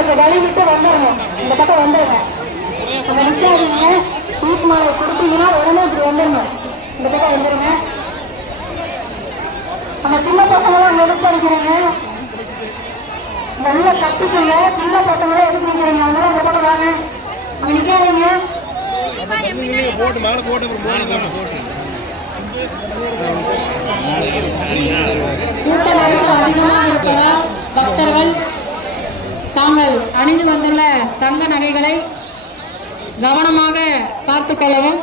அவங்களுக்கு வழி விட்டு வந்துடணும். இந்த பக்கம் வந்துடுங்க. நம்ம நிற்காதீங்க. சீட் மாலை கொடுத்தீங்கன்னா உடனே இப்படி வந்துடணும். இந்த பக்கம் வந்துடுங்க. நம்ம சின்ன பசங்களாம் நெருப்படிக்கிறீங்க. நல்ல கத்துக்குங்க. சின்ன பசங்களாம் எதுக்கு நிற்கிறீங்க? அவங்களாம் இந்த பக்கம் வாங்க. அங்கே நிற்காதீங்க. கூட்ட நெரிசல் அதிகமாக இருப்பதால் பக்தர்கள் தாங்கள் அணிந்து வந்துள்ள தங்க நகைகளை கவனமாக பார்த்து கொள்ளவும்.